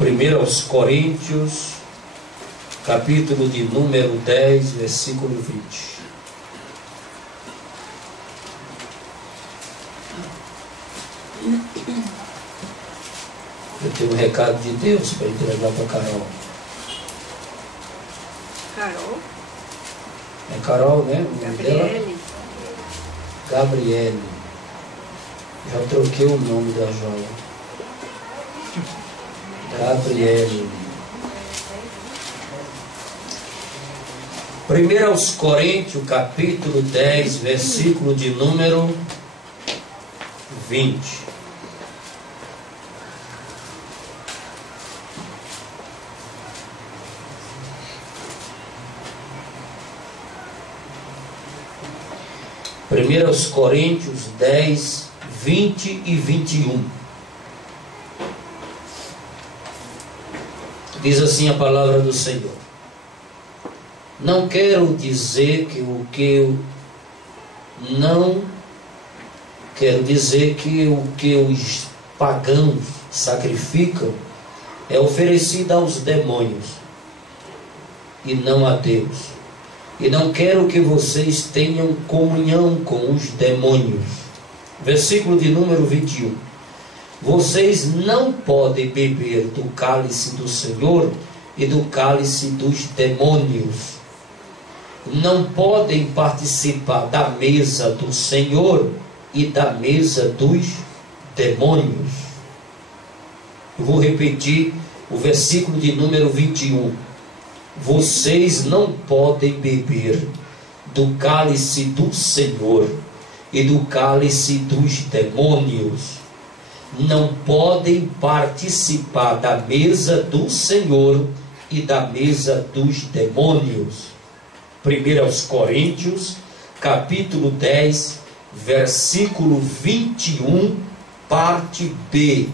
1 aos Coríntios, capítulo de número 10, versículo 20. Eu tenho um recado de Deus para entregar para Carol. Carol? É Carol, né? O nome dela? Gabriele. Gabriele. Já troquei o nome da joia. Gabriele. 1 aos Coríntios, capítulo 10, versículo de número 20. Primeiro aos Coríntios 10, 20 e 21. Diz assim a palavra do Senhor: não quero dizer que o que os pagãos sacrificam é oferecido aos demônios e não a Deus. E não quero que vocês tenham comunhão com os demônios. Versículo de número 21. Vocês não podem beber do cálice do Senhor e do cálice dos demônios. Não podem participar da mesa do Senhor e da mesa dos demônios. Eu vou repetir o versículo de número 21. Vocês não podem beber do cálice do Senhor e do cálice dos demônios. Não podem participar da mesa do Senhor e da mesa dos demônios. 1 aos Coríntios, capítulo 10, versículo 21, parte B.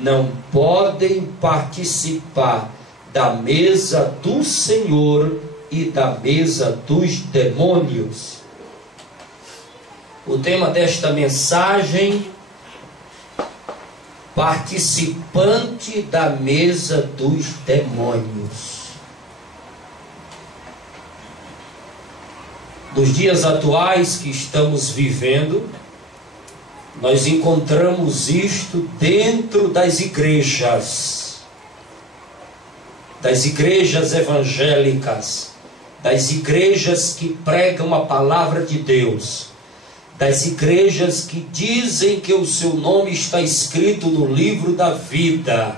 Não podem participar da mesa do Senhor e da mesa dos demônios. O tema desta mensagem: participante da mesa dos demônios. Nos dias atuais que estamos vivendo, nós encontramos isto dentro das igrejas evangélicas, das igrejas que pregam a palavra de Deus, das igrejas que dizem que o seu nome está escrito no livro da vida,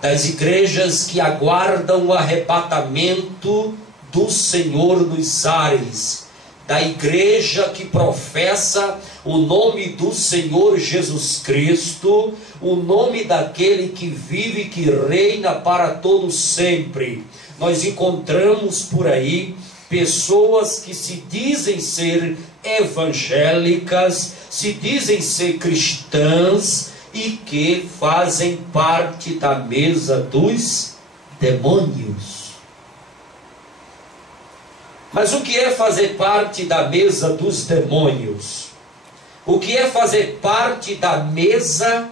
das igrejas que aguardam o arrebatamento do Senhor nos ares, da igreja que professa o nome do Senhor Jesus Cristo, o nome daquele que vive e que reina para todos sempre. Nós encontramos por aí pessoas que se dizem ser evangélicas, se dizem ser cristãs e que fazem parte da mesa dos demônios. Mas o que é fazer parte da mesa dos demônios? O que é fazer parte da mesa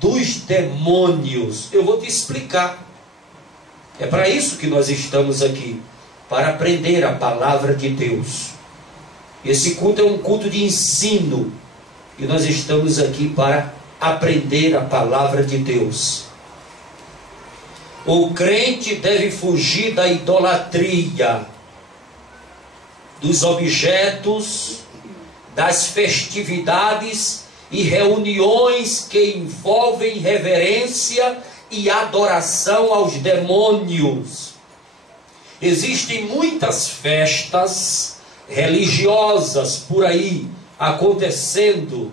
dos demônios? Eu vou te explicar. É para isso que nós estamos aqui, para aprender a palavra de Deus. Esse culto é um culto de ensino, e nós estamos aqui para aprender a palavra de Deus. O crente deve fugir da idolatria, dos objetos, das festividades e reuniões que envolvem reverência e adoração aos demônios. Existem muitas festas religiosas por aí acontecendo,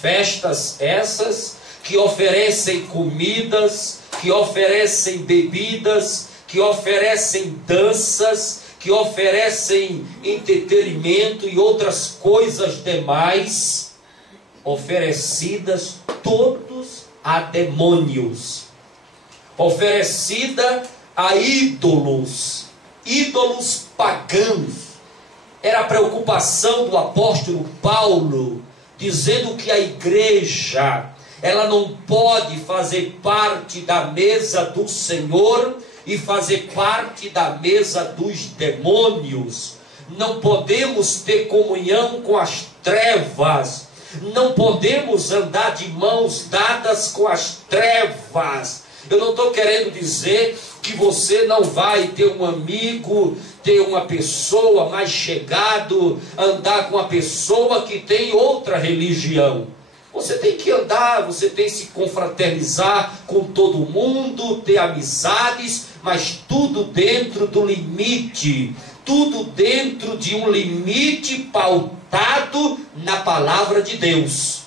festas essas que oferecem comidas, que oferecem bebidas, que oferecem danças, que oferecem entretenimento e outras coisas demais, oferecidas todos a demônios, oferecida a ídolos pagãos. Era a preocupação do apóstolo Paulo, dizendo que a igreja ela não pode fazer parte da mesa do Senhor e fazer parte da mesa dos demônios. Não podemos ter comunhão com as trevas. Não podemos andar de mãos dadas com as trevas. Eu não estou querendo dizer que você não vai ter um amigo, ter uma pessoa mais chegado, andar com uma pessoa que tem outra religião. Você tem que andar, você tem que se confraternizar com todo mundo, ter amizades, mas tudo dentro do limite. Tudo dentro de um limite pautado na palavra de Deus.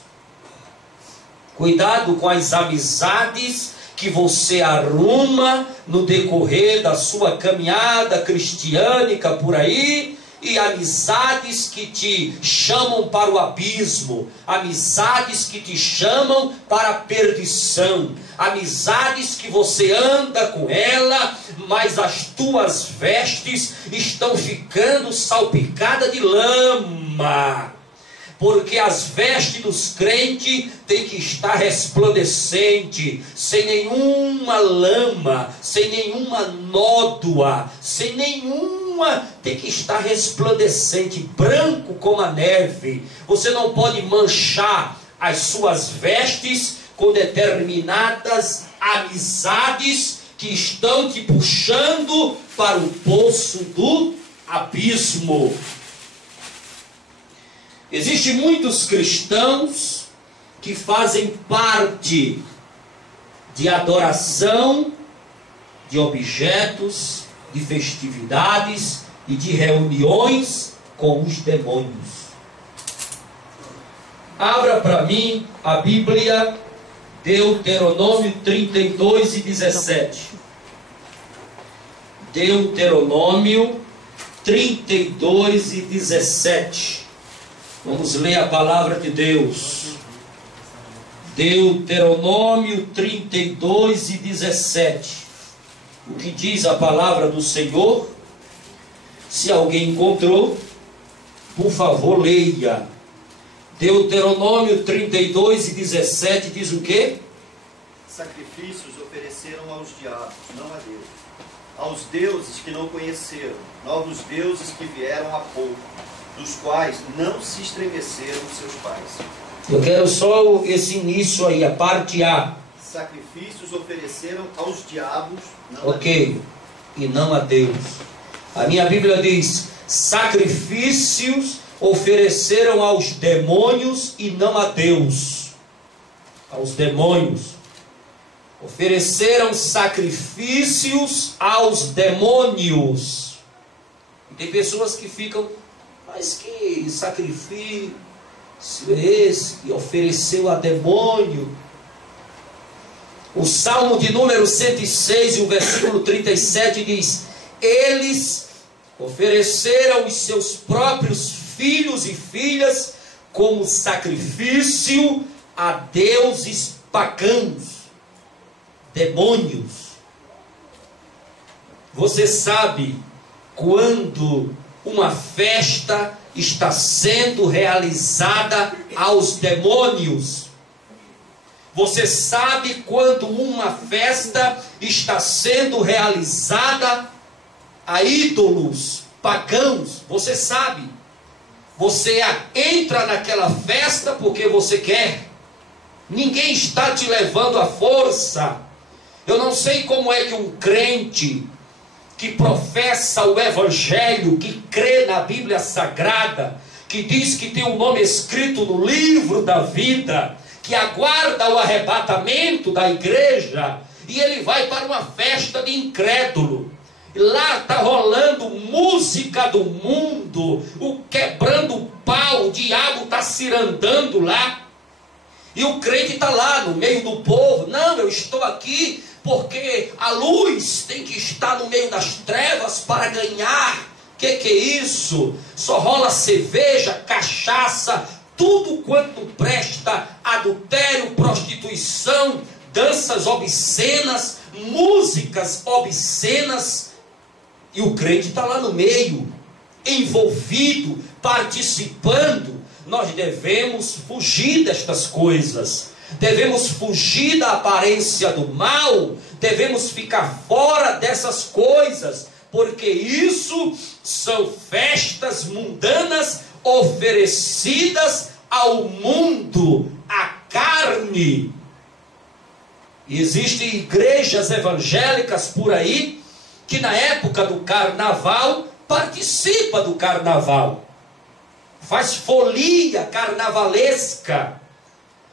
Cuidado com as amizades que você arruma no decorrer da sua caminhada cristiânica por aí, e amizades que te chamam para o abismo, amizades que te chamam para a perdição, amizades que você anda com ela, mas as tuas vestes estão ficando salpicadas de lama. Porque as vestes dos crentes têm que estar resplandecente, sem nenhuma lama, sem nenhuma nódoa, sem nenhuma, tem que estar resplandecente, branco como a neve. Você não pode manchar as suas vestes com determinadas amizades que estão te puxando para o poço do abismo. Existem muitos cristãos que fazem parte de adoração, de objetos, de festividades e de reuniões com os demônios. Abra para mim a Bíblia, Deuteronômio 32 e 17. Deuteronômio 32 e 17. Vamos ler a palavra de Deus. Deuteronômio 32 e 17. O que diz a palavra do Senhor? Se alguém encontrou, por favor, leia. Deuteronômio 32 e 17 diz o quê? Sacrifícios ofereceram aos diabos, não a Deus. Aos deuses que não conheceram, novos deuses que vieram há pouco, dos quais não se estremeceram seus pais. Eu quero só esse início aí, a parte A. Sacrifícios ofereceram aos diabos, não a Deus. E não a Deus. A minha Bíblia diz: sacrifícios ofereceram aos demônios e não a Deus. Aos demônios. Ofereceram sacrifícios aos demônios. E tem pessoas que ficam: mas que sacrifício esse que ofereceu a demônio? O Salmo de número 106 e o versículo 37 diz: eles ofereceram os seus próprios filhos e filhas como sacrifício a deuses pagãos, demônios. Você sabe quando uma festa está sendo realizada aos demônios? Você sabe quando uma festa está sendo realizada a ídolos pagãos? Você sabe. Você entra naquela festa porque você quer. Ninguém está te levando à força. Eu não sei como é que um crente que professa o Evangelho, que crê na Bíblia Sagrada, que diz que tem um nome escrito no livro da vida, que aguarda o arrebatamento da igreja, e ele vai para uma festa de incrédulo. Lá está rolando música do mundo, o quebrando o pau, o diabo está cirandando lá, e o crente está lá no meio do povo. Não, eu estou aqui porque a luz tem que estar no meio das trevas para ganhar. Que é isso? Só rola cerveja, cachaça, tudo quanto presta, adultério, prostituição, danças obscenas, músicas obscenas, e o crente está lá no meio, envolvido, participando. Nós devemos fugir destas coisas. devemos fugir da aparência do mal, devemos ficar fora dessas coisas, porque isso são festas mundanas oferecidas ao mundo, à carne. E existem igrejas evangélicas por aí, que na época do carnaval, participa do carnaval, faz folia carnavalesca.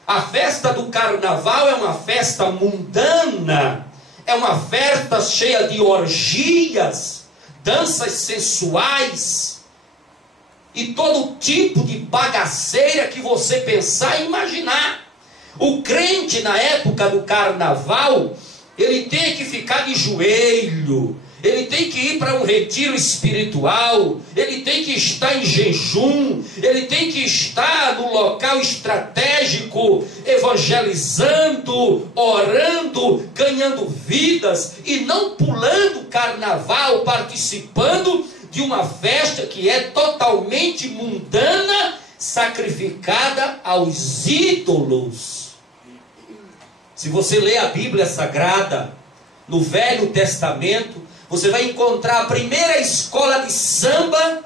A festa do carnaval é uma festa mundana, é uma festa cheia de orgias, danças sensuais e todo tipo de bagaceira que você pensar e imaginar. O crente na época do carnaval, ele tem que ficar de joelho, ele tem que ir para um retiro espiritual, ele tem que estar em jejum, ele tem que estar no local estratégico, evangelizando, orando, ganhando vidas, e não pulando carnaval, participando de uma festa que é totalmente mundana, sacrificada aos ídolos. Se você ler a Bíblia Sagrada, no Velho Testamento, você vai encontrar a primeira escola de samba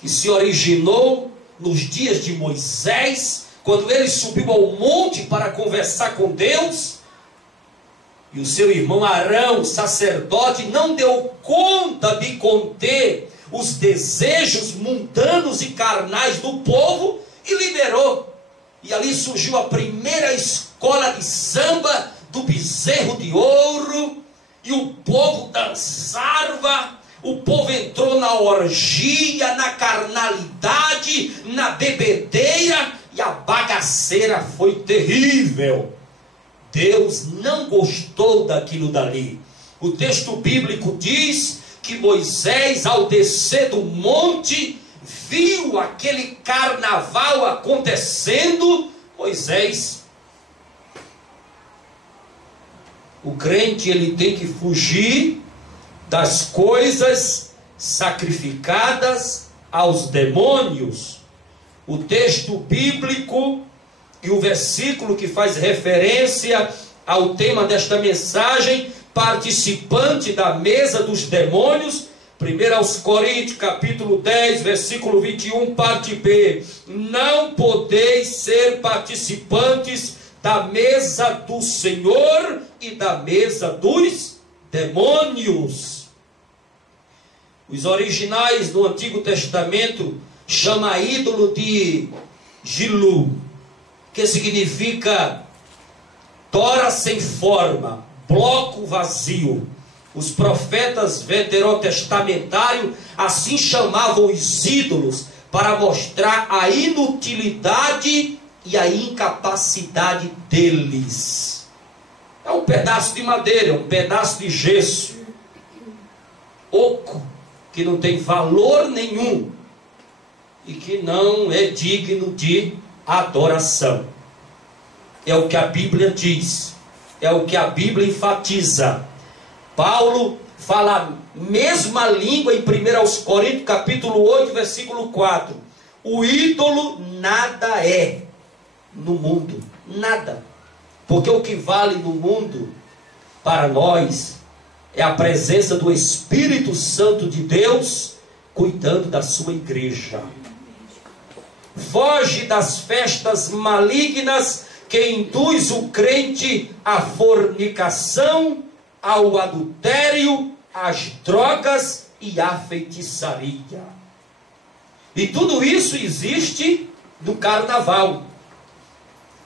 que se originou nos dias de Moisés, quando ele subiu ao monte para conversar com Deus, e o seu irmão Arão, sacerdote, não deu conta de conter os desejos mundanos e carnais do povo e liberou. E ali surgiu a primeira escola de samba do bezerro de ouro, e o povo dançava, o povo entrou na orgia, na carnalidade, na bebedeira, e a bagaceira foi terrível. Deus não gostou daquilo dali. O texto bíblico diz que Moisés, ao descer do monte, viu aquele carnaval acontecendo. Moisés, o crente, ele tem que fugir das coisas sacrificadas aos demônios. O texto bíblico e o versículo que faz referência ao tema desta mensagem, participante da mesa dos demônios, 1 aos Coríntios, capítulo 10, versículo 21, parte B. Não podeis ser participantes da mesa do Senhor e da mesa dos demônios. Os originais do Antigo Testamento chamam ídolo de Gilu, que significa tora sem forma, bloco vazio. Os profetas veterotestamentários assim chamavam os ídolos, para mostrar a inutilidade e a incapacidade deles. É um pedaço de madeira, um pedaço de gesso, oco, que não tem valor nenhum e que não é digno de adoração. É o que a Bíblia diz, é o que a Bíblia enfatiza. Paulo fala a mesma língua em 1 aos Coríntios, capítulo 8, versículo 4. O ídolo nada é no mundo, nada. Porque o que vale no mundo, para nós, é a presença do Espírito Santo de Deus, cuidando da sua igreja. Foge das festas malignas que induz o crente à fornicação, ao adultério, às drogas e à feitiçaria. E tudo isso existe no carnaval.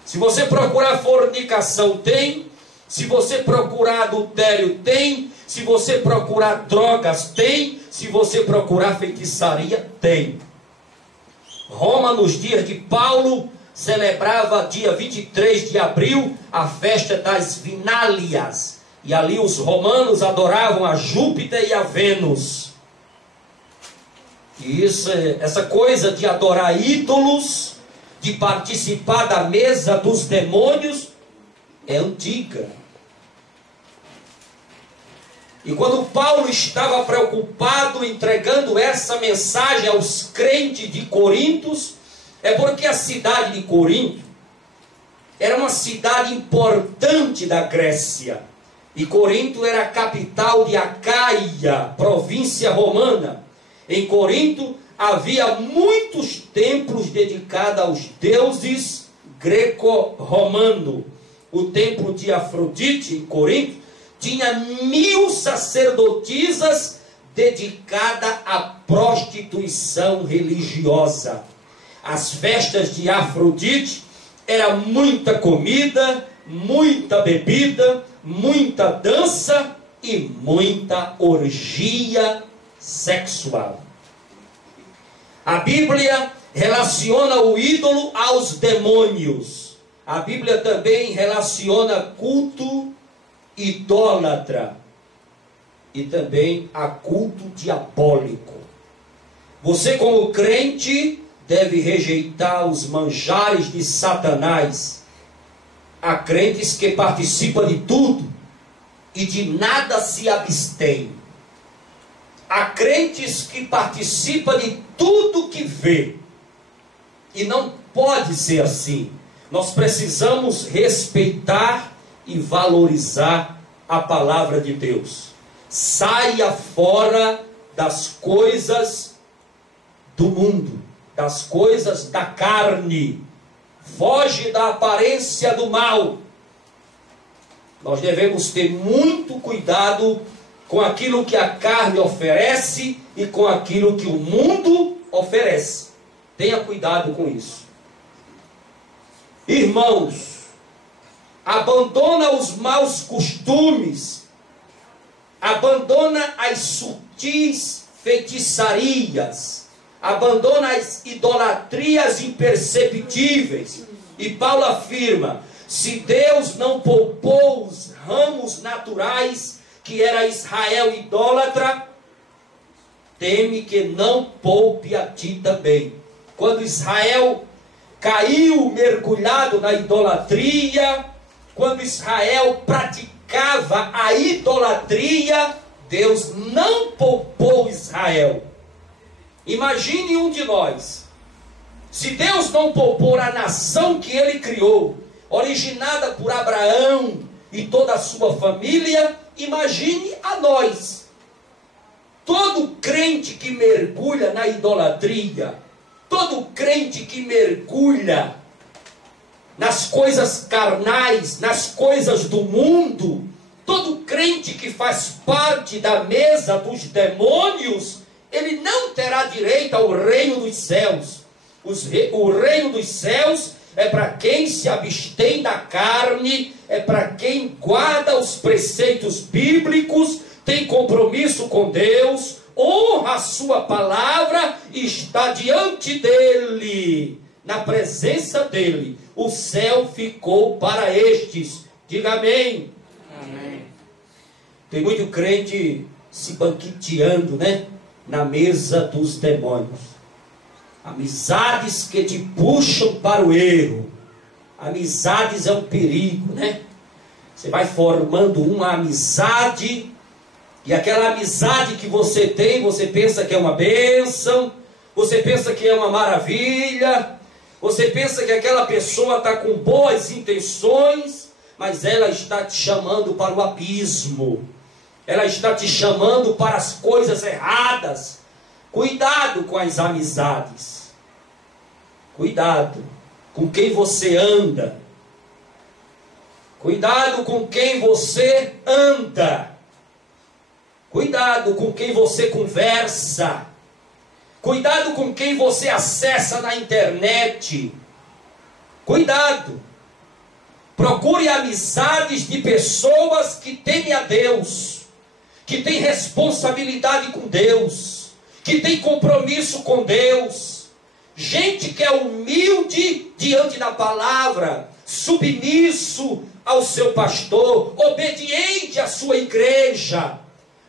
Se você procurar fornicação, tem. Se você procurar adultério, tem. Se você procurar drogas, tem. Se você procurar feitiçaria, tem. Roma, nos dias de Paulo, celebrava dia 23 de abril a festa das Vinálias. E ali os romanos adoravam a Júpiter e a Vênus. E essa coisa de adorar ídolos, de participar da mesa dos demônios, é antiga. E quando Paulo estava preocupado entregando essa mensagem aos crentes de Corinto, é porque a cidade de Corinto era uma cidade importante da Grécia. E Corinto era a capital de Acaia, província romana. Em Corinto havia muitos templos dedicados aos deuses greco-romano. O templo de Afrodite, em Corinto, tinha 1000 sacerdotisas dedicadas à prostituição religiosa. As festas de Afrodite era muita comida, muita bebida, muita dança e muita orgia sexual. A Bíblia relaciona o ídolo aos demônios. A Bíblia também relaciona culto idólatra e também a culto diabólico. Você, como crente, deve rejeitar os manjares de Satanás. Há crentes que participam de tudo e de nada se abstêm. Há crentes que participam de tudo que vê. E não pode ser assim. Nós precisamos respeitar e valorizar a palavra de Deus. Saia fora das coisas do mundo, das coisas da carne. Foge da aparência do mal. Nós devemos ter muito cuidado com aquilo que a carne oferece e com aquilo que o mundo oferece. Tenha cuidado com isso. Irmãos, abandona os maus costumes, abandona as sutis feitiçarias, abandona as idolatrias imperceptíveis. E Paulo afirma: se Deus não poupou os ramos naturais, que era Israel idólatra, teme que não poupe a ti também. Quando Israel caiu mergulhado na idolatria, quando Israel praticava a idolatria, Deus não poupou Israel. Imagine um de nós, se Deus não poupou a nação que Ele criou, originada por Abraão e toda a sua família, imagine a nós. Todo crente que mergulha na idolatria, todo crente que mergulha nas coisas carnais, nas coisas do mundo, todo crente que faz parte da mesa dos demônios, ele não terá direito ao reino dos céus. O reino dos céus é para quem se abstém da carne, é para quem guarda os preceitos bíblicos, tem compromisso com Deus, honra a sua palavra e está diante dele, na presença dele. O céu ficou para estes. Diga amém. Amém. Tem muito crente se banqueteando, né? Na mesa dos demônios. Amizades que te puxam para o erro. Amizades é um perigo, né? Você vai formando uma amizade, e aquela amizade que você tem, você pensa que é uma bênção, você pensa que é uma maravilha, você pensa que aquela pessoa está com boas intenções, mas ela está te chamando para o abismo, ela está te chamando para as coisas erradas. Cuidado com as amizades, cuidado com quem você anda, cuidado com quem você anda, cuidado com quem você conversa, cuidado com quem você acessa na internet, cuidado. Procure amizades de pessoas que temem a Deus, que têm responsabilidade com Deus, que têm compromisso com Deus, gente que é humilde diante da palavra, submisso ao seu pastor, obediente à sua igreja.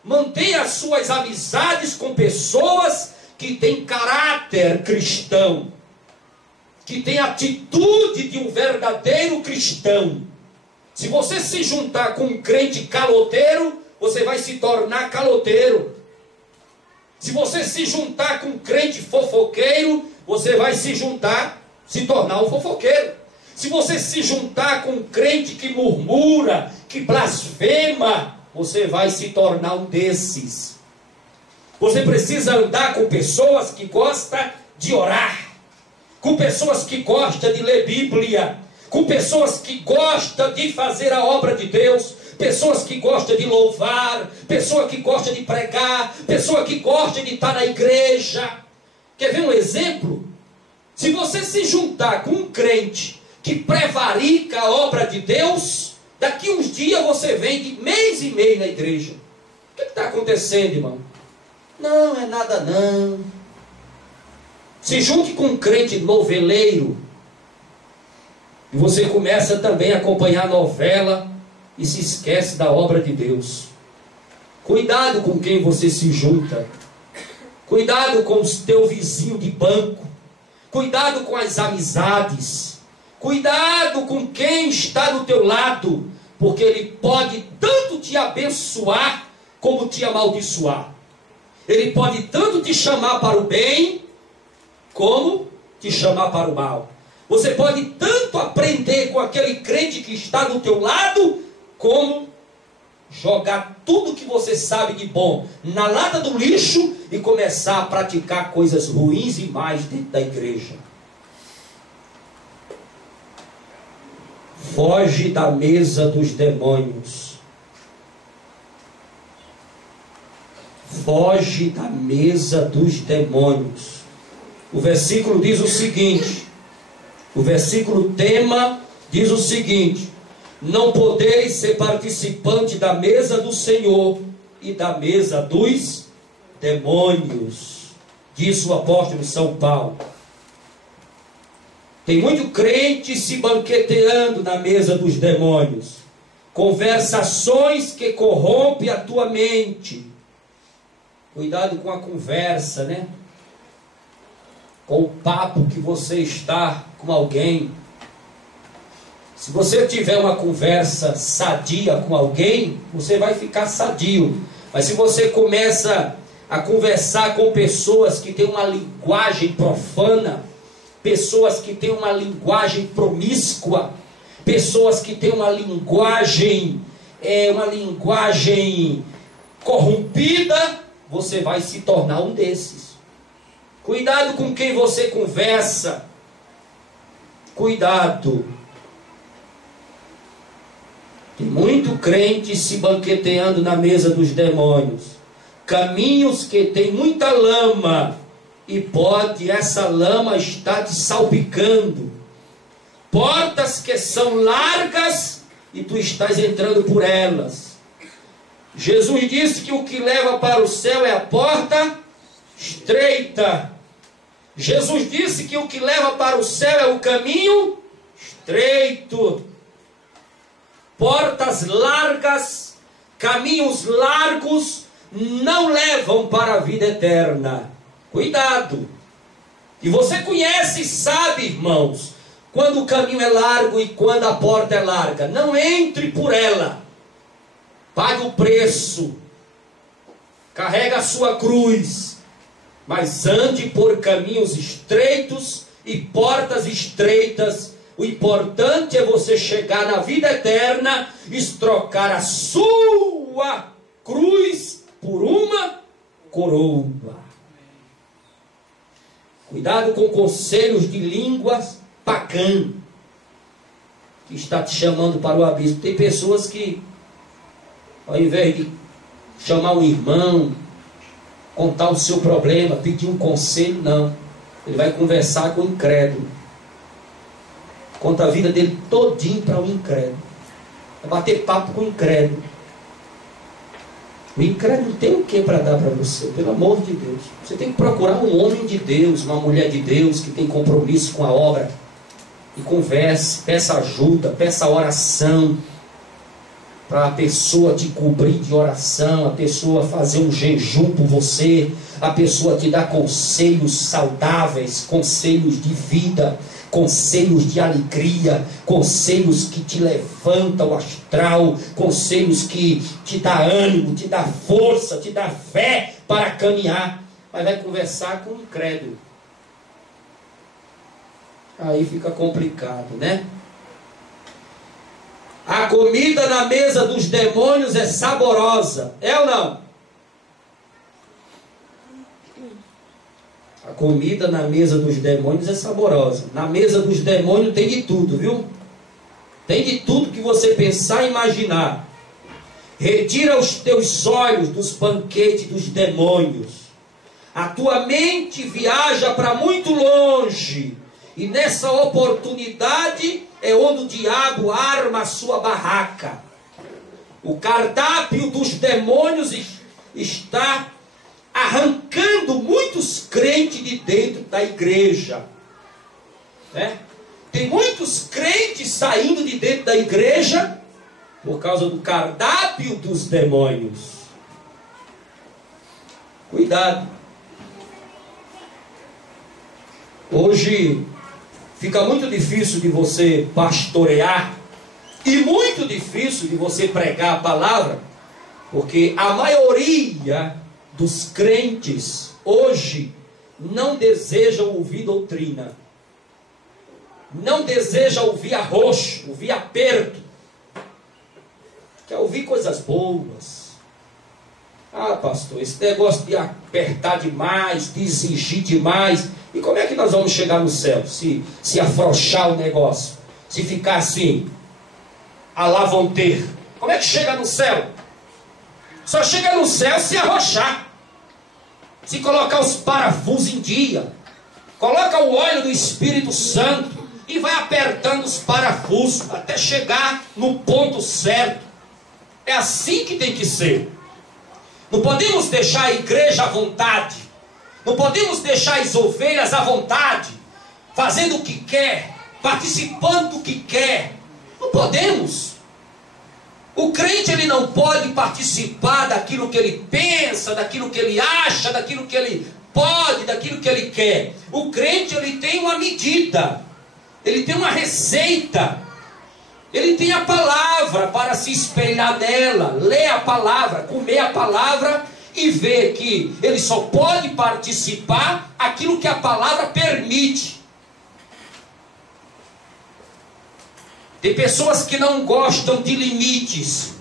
Mantenha as suas amizades com pessoas que têm caráter cristão, que têm atitude de um verdadeiro cristão. Se você se juntar com um crente caloteiro, você vai se tornar caloteiro. Se você se juntar com um crente fofoqueiro, você vai se tornar um fofoqueiro. Se você se juntar com um crente que murmura, que blasfema, você vai se tornar um desses. Você precisa andar com pessoas que gostam de orar, com pessoas que gostam de ler Bíblia, com pessoas que gostam de fazer a obra de Deus, pessoas que gostam de louvar, pessoa que gosta de pregar, pessoa que gosta de estar na igreja. Quer ver um exemplo? Se você se juntar com um crente que prevarica a obra de Deus, daqui uns dias você vem de mês e meio na igreja. O que está acontecendo, irmão? Não é nada não. Se junte com um crente noveleiro, e você começa também a acompanhar a novela e se esquece da obra de Deus. Cuidado com quem você se junta. Cuidado com o teu vizinho de banco. Cuidado com as amizades. Cuidado com quem está do teu lado, porque ele pode tanto te abençoar como te amaldiçoar. Ele pode tanto te chamar para o bem como te chamar para o mal. Você pode tanto aprender com aquele crente que está do teu lado, como jogar tudo que você sabe de bom na lata do lixo e começar a praticar coisas ruins e mais dentro da igreja. Foge da mesa dos demônios. Foge da mesa dos demônios. O versículo diz o seguinte, o versículo tema diz o seguinte: não podeis ser participante da mesa do Senhor e da mesa dos demônios, disse o apóstolo São Paulo. Tem muito crente se banqueteando na mesa dos demônios, conversações que corrompem a tua mente. Cuidado com a conversa, né? Com o papo que você está com alguém. Se você tiver uma conversa sadia com alguém, você vai ficar sadio. Mas se você começa a conversar com pessoas que têm uma linguagem profana, pessoas que têm uma linguagem promíscua, pessoas que têm uma linguagem corrompida, você vai se tornar um desses. Cuidado com quem você conversa. Cuidado. Tem muito crente se banqueteando na mesa dos demônios. Caminhos que tem muita lama, e pode essa lama estar te salpicando. Portas que são largas e tu estás entrando por elas. Jesus disse que o que leva para o céu é a porta estreita. Jesus disse que o que leva para o céu é o caminho estreito. Portas largas, caminhos largos não levam para a vida eterna. Cuidado. E você conhece e sabe, irmãos, quando o caminho é largo e quando a porta é larga. Não entre por ela. Pague o preço. Carrega a sua cruz. Mas ande por caminhos estreitos e portas estreitas. O importante é você chegar na vida eterna e trocar a sua cruz por uma coroa. Cuidado com conselhos de línguas pagã, que está te chamando para o abismo. Tem pessoas que, ao invés de chamar um irmão, contar o seu problema, pedir um conselho, não. Ele vai conversar com o incrédulo. Conta a vida dele todinho para o incrédulo. Vai bater papo com o incrédulo. O incrédulo tem o que para dar para você? Pelo amor de Deus. Você tem que procurar um homem de Deus, uma mulher de Deus, que tem compromisso com a obra. E converse, peça ajuda, peça oração. Para a pessoa te cobrir de oração, a pessoa fazer um jejum por você, a pessoa te dar conselhos saudáveis, conselhos de vida, conselhos de alegria, conselhos que te levantam o astral, conselhos que te dá ânimo, te dá força, te dá fé para caminhar. Mas vai conversar com o incrédulo. Aí fica complicado, né? A comida na mesa dos demônios é saborosa. É ou não? A comida na mesa dos demônios é saborosa. Na mesa dos demônios tem de tudo, viu? Tem de tudo que você pensar e imaginar. Retira os teus olhos dos banquetes dos demônios. A tua mente viaja para muito longe. E nessa oportunidade é onde o diabo arma a sua barraca. O cardápio dos demônios está arrancando muitos crentes de dentro da igreja. Né? Tem muitos crentes saindo de dentro da igreja por causa do cardápio dos demônios. Cuidado. Hoje fica muito difícil de você pastorear e muito difícil de você pregar a palavra, porque a maioria dos crentes hoje não desejam ouvir doutrina, não deseja ouvir arroxo, ouvir aperto, quer ouvir coisas boas. Ah, pastor, esse negócio de apertar demais, de exigir demais, e como é que nós vamos chegar no céu? Se afrouxar o negócio, se ficar assim, a lá vão ter. Como é que chega no céu? Só chega no céu se arrochar, se colocar os parafusos em dia, coloca o óleo do Espírito Santo e vai apertando os parafusos até chegar no ponto certo. É assim que tem que ser. Não podemos deixar a igreja à vontade, não podemos deixar as ovelhas à vontade, fazendo o que quer, participando do que quer. Não podemos. O crente, ele não pode participar daquilo que ele pensa, daquilo que ele acha, daquilo que ele pode, daquilo que ele quer. O crente, ele tem uma medida, ele tem uma receita, ele tem a palavra para se espelhar nela, ler a palavra, comer a palavra e ver que ele só pode participar aquilo que a palavra permite. Tem pessoas que não gostam de limites,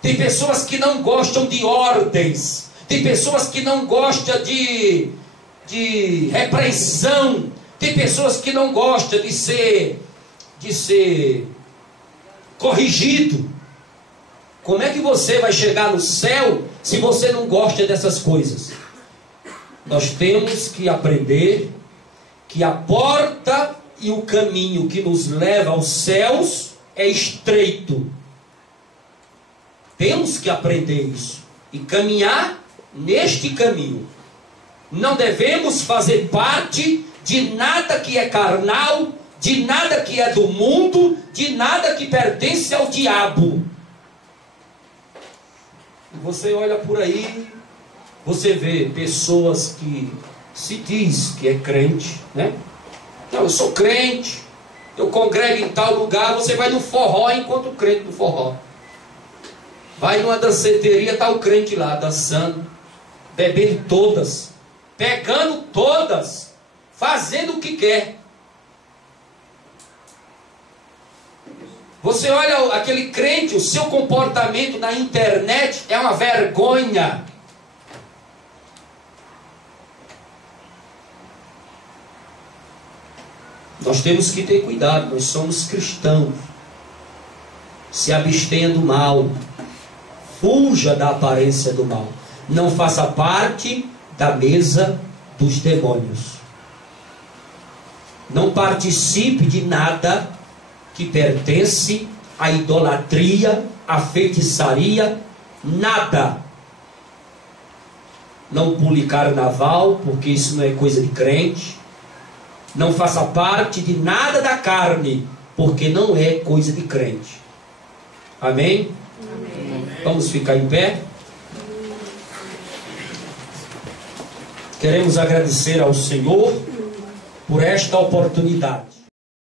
tem pessoas que não gostam de ordens, tem pessoas que não gostam de repreensão, tem pessoas que não gostam de ser corrigido. Como é que você vai chegar no céu se você não gosta dessas coisas? Nós temos que aprender que a porta e o caminho que nos leva aos céus é estreito. Temos que aprender isso e caminhar neste caminho. Não devemos fazer parte de nada que é carnal, de nada que é do mundo, de nada que pertence ao diabo. Você olha por aí, você vê pessoas que se diz que é crente, né? Não, eu sou crente, eu congrego em tal lugar. Você vai no forró enquanto o crente no forró. Vai numa danceteria, está o crente lá dançando, bebendo todas, pegando todas, fazendo o que quer. Você olha aquele crente, o seu comportamento na internet é uma vergonha. Nós temos que ter cuidado, nós somos cristãos. Se abstenha do mal, fuja da aparência do mal, não faça parte da mesa dos demônios, não participe de nada que pertence à idolatria, à feitiçaria, nada. Não pule carnaval, porque isso não é coisa de crente. Não faça parte de nada da carne, porque não é coisa de crente. Amém? Amém. Vamos ficar em pé? Queremos agradecer ao Senhor por esta oportunidade.